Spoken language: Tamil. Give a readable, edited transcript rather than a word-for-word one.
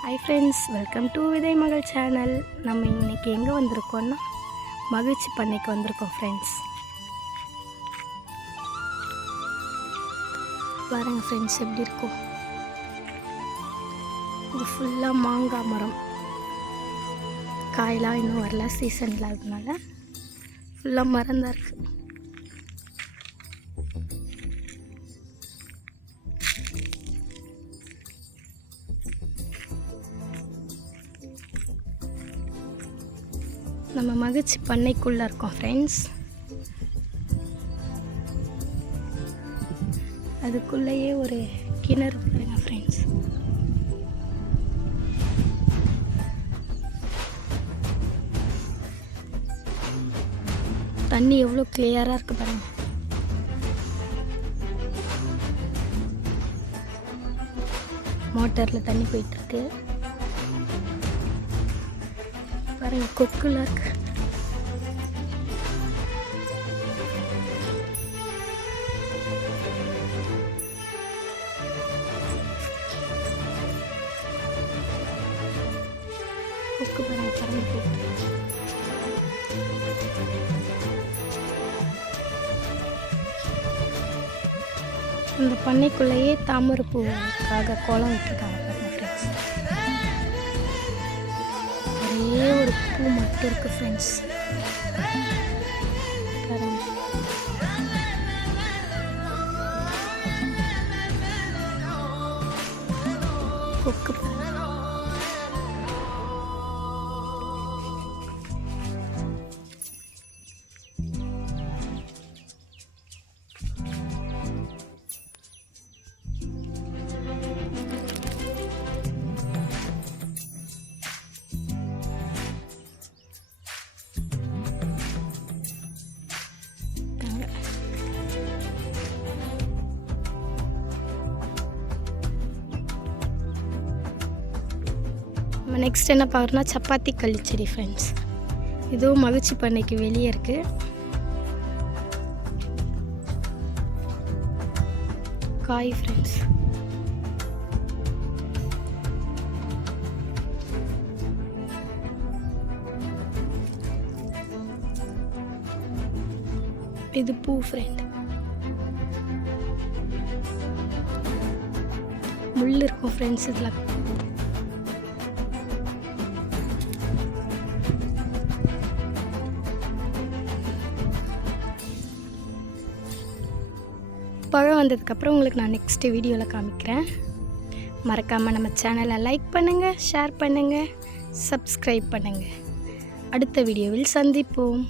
ஹாய் ஃப்ரெண்ட்ஸ், வெல்கம் டு விதை மகள் சேனல். நம்ம இன்றைக்கி எங்கே வந்திருக்கோன்னா மகிழ்ச்சி பண்ணைக்கு வந்திருக்கோம் ஃப்ரெண்ட்ஸ். பாருங்கள் ஃப்ரெண்ட்ஸ், எப்படி இருக்கும். இது ஃபுல்லாக மாங்காய் மரம். காயெலாம் இன்னும் வரல, சீசன் இல்லாததுனால ஃபுல்லாக மரம் தான் இருக்குது. நம்ம மகிழ்ச்சி பண்ணைக்குள்ளே இருக்கோம் ஃப்ரெண்ட்ஸ். அதுக்குள்ளேயே ஒரு கிணறு பாருங்க ஃப்ரெண்ட்ஸ். தண்ணி எவ்வளோ கிளியராக இருக்குது பாருங்க. மோட்டரில் தண்ணி போயிட்டுருக்கு பாருங்க. கொக்குலாம் இருக்கு. கொக்கு பாருங்க, பறந்து போயிட்டு. இந்த பண்ணைக்குள்ளேயே தாமரை பூவுக்காக கோலம் விட்டுருக்காங்க பாருங்க ஃப்ரெண்ட்ஸ். ஒரே ஒரு பூ மட்டும் இருக்குது ஃப்ரெண்ட்ஸ். பாருங்க, கொக்கு பாருங்க. நம்ம நெக்ஸ்ட் என்ன பார்க்குறோன்னா சப்பாத்தி கள்ளிச்செடி ஃப்ரெண்ட்ஸ். இதுவும் மகிழ்ச்சி பண்ணைக்கு வெளியே இருக்குது. காய் ஃப்ரெண்ட்ஸ். இது பூ ஃப்ரெண்ட். முள் இருக்கும் ஃப்ரெண்ட்ஸ் இதில். பழம் வந்ததுக்கப்புறம் உங்களுக்கு நான் நெக்ஸ்ட்டு வீடியோவில் காமிக்கிறேன். மறக்காமல் நம்ம சேனலை லைக் பண்ணுங்கள், ஷேர் பண்ணுங்கள், சப்ஸ்கிரைப் பண்ணுங்கள். அடுத்த வீடியோவில் சந்திப்போம்.